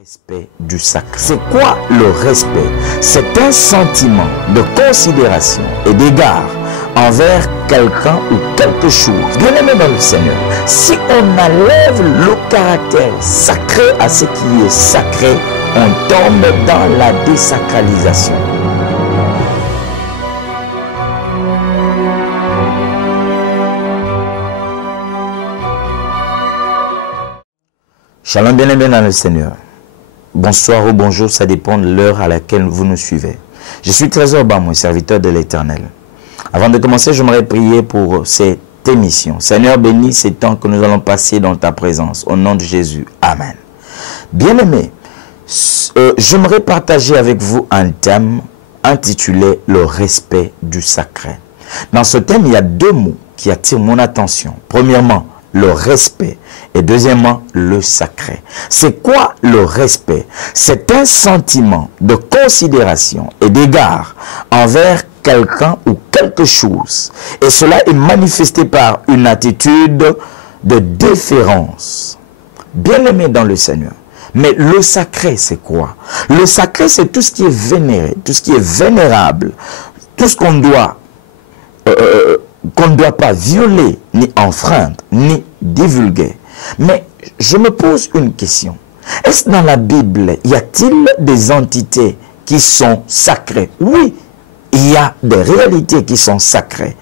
Respect du sacré. C'est quoi le respect? C'est un sentiment de considération et d'égard envers quelqu'un ou quelque chose. Bien aimé dans le Seigneur, si on enlève le caractère sacré à ce qui est sacré, on tombe dans la désacralisation. Shalom, bien aimé dans le Seigneur. Bonsoir ou bonjour, ça dépend de l'heure à laquelle vous nous suivez. Je suis Trésor Bamou, serviteur de l'Éternel. Avant de commencer, j'aimerais prier pour cette émission. Seigneur, bénis ces temps que nous allons passer dans ta présence. Au nom de Jésus. Amen. Bien-aimés, j'aimerais partager avec vous un thème intitulé « Le respect du sacré ». Dans ce thème, il y a deux mots qui attirent mon attention. Premièrement, le respect et deuxièmement, le sacré. C'est quoi le respect? C'est un sentiment de considération et d'égard envers quelqu'un ou quelque chose. Et cela est manifesté par une attitude de déférence. Bien-aimé dans le Seigneur. Mais le sacré, c'est quoi? Le sacré, c'est tout ce qui est vénéré, tout ce qui est vénérable, tout ce qu'on doit ne doit pas violer, ni enfreindre, ni divulguer. Mais je me pose une question. Est-ce dans la Bible, y a-t-il des entités qui sont sacrées? Oui, il y a des réalités qui sont sacrées.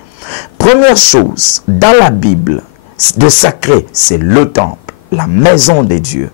Première chose, dans la Bible, de sacré, c'est le temple, la maison des dieux,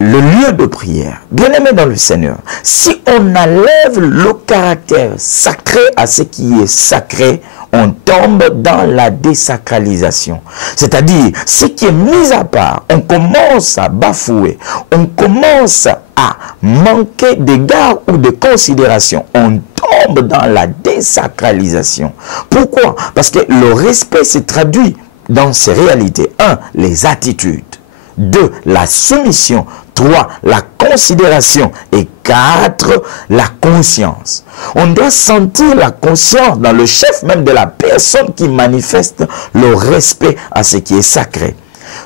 le lieu de prière. Bien-aimé dans le Seigneur, si on enlève le caractère sacré à ce qui est sacré, on tombe dans la désacralisation. C'est-à-dire, ce qui est mis à part, on commence à bafouer, on commence à manquer d'égard ou de considération. On tombe dans la désacralisation. Pourquoi? Parce que le respect se traduit dans ces réalités. 1. Les attitudes. 2. La soumission. 3. La considération. Et 4. La conscience. On doit sentir la conscience dans le chef même de la personne qui manifeste le respect à ce qui est sacré.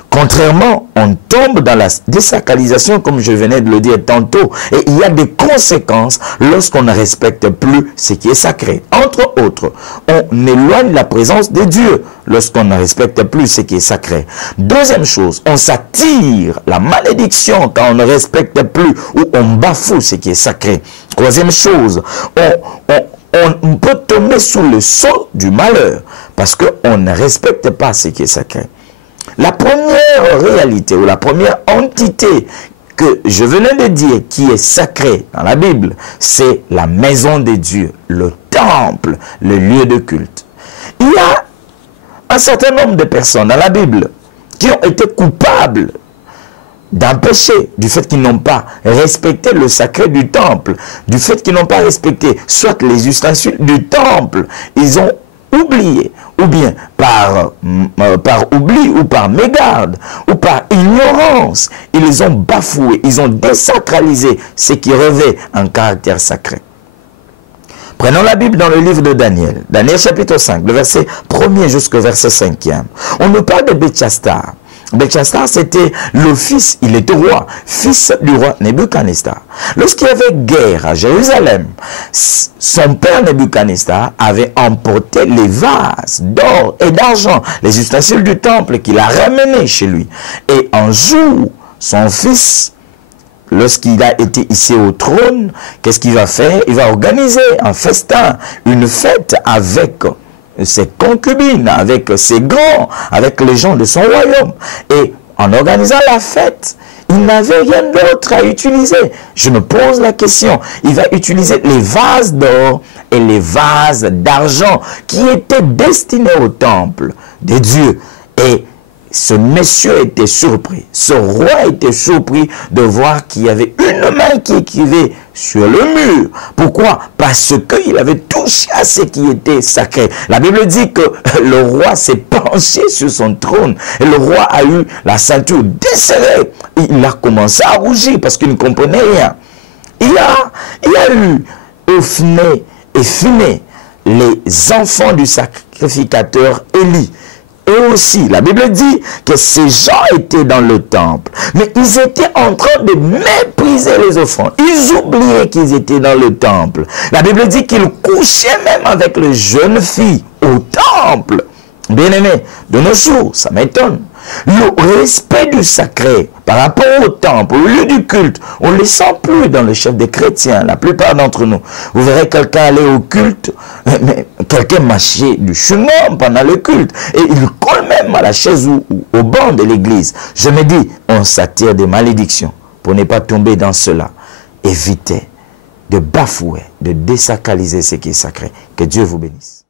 Contrairement, on tombe dans la désacralisation, comme je venais de le dire tantôt, et il y a des conséquences lorsqu'on ne respecte plus ce qui est sacré. Entre autres, on éloigne la présence de Dieu lorsqu'on ne respecte plus ce qui est sacré. Deuxième chose, on s'attire la malédiction quand on ne respecte plus ou on bafoue ce qui est sacré. Troisième chose, on peut tomber sous le sceau du malheur parce qu'on ne respecte pas ce qui est sacré. La première réalité ou la première entité que je venais de dire qui est sacrée dans la Bible, c'est la maison de Dieu, le temple, le lieu de culte. Il y a un certain nombre de personnes dans la Bible qui ont été coupables d'un péché, du fait qu'ils n'ont pas respecté le sacré du temple, du fait qu'ils n'ont pas respecté soit les ustensiles du temple, ils ont oublié, ou bien par oubli, ou par mégarde, ou par ignorance, ils ont bafoué, ils ont désacralisé ce qui revêt un caractère sacré. Prenons la Bible dans le livre de Daniel, Daniel chapitre 5, le verset 1er jusqu'au verset 5e. On nous parle de Belchassar. Belchassar, c'était le fils, il était roi, fils du roi Nebuchadnezzar. Lorsqu'il y avait guerre à Jérusalem, son père Nebuchadnezzar avait emporté les vases d'or et d'argent, les ustensiles du temple qu'il a ramenés chez lui. Et un jour, son fils, lorsqu'il a été hissé au trône, qu'est-ce qu'il va faire? Il va organiser un festin, une fête avec ses concubines, avec ses grands, avec les gens de son royaume. Et en organisant la fête, il n'avait rien d'autre à utiliser. Je me pose la question. Il va utiliser les vases d'or et les vases d'argent qui étaient destinés au temple de Dieu. Et ce monsieur était surpris, ce roi était surpris de voir qu'il y avait une main qui écrivait sur le mur. Pourquoi? Parce qu'il avait touché à ce qui était sacré. La Bible dit que le roi s'est penché sur son trône et le roi a eu la ceinture desserrée. Il a commencé à rougir parce qu'il ne comprenait rien. Il y a eu Ophné et Phiné, les enfants du sacrificateur Élie, eux aussi, la Bible dit que ces gens étaient dans le temple, mais ils étaient en train de mépriser les offrandes. Ils oubliaient qu'ils étaient dans le temple. La Bible dit qu'ils couchaient même avec les jeunes filles au temple. Bien-aimés, de nos jours, ça m'étonne. Le respect du sacré par rapport au temple, au lieu du culte, on ne le sent plus dans le chef des chrétiens, la plupart d'entre nous. Vous verrez quelqu'un aller au culte, mais quelqu'un mâcher du chewing-gum pendant le culte, et il colle même à la chaise ou au banc de l'église. Je me dis, on s'attire des malédictions pour ne pas tomber dans cela. Évitez de bafouer, de désacraliser ce qui est sacré. Que Dieu vous bénisse.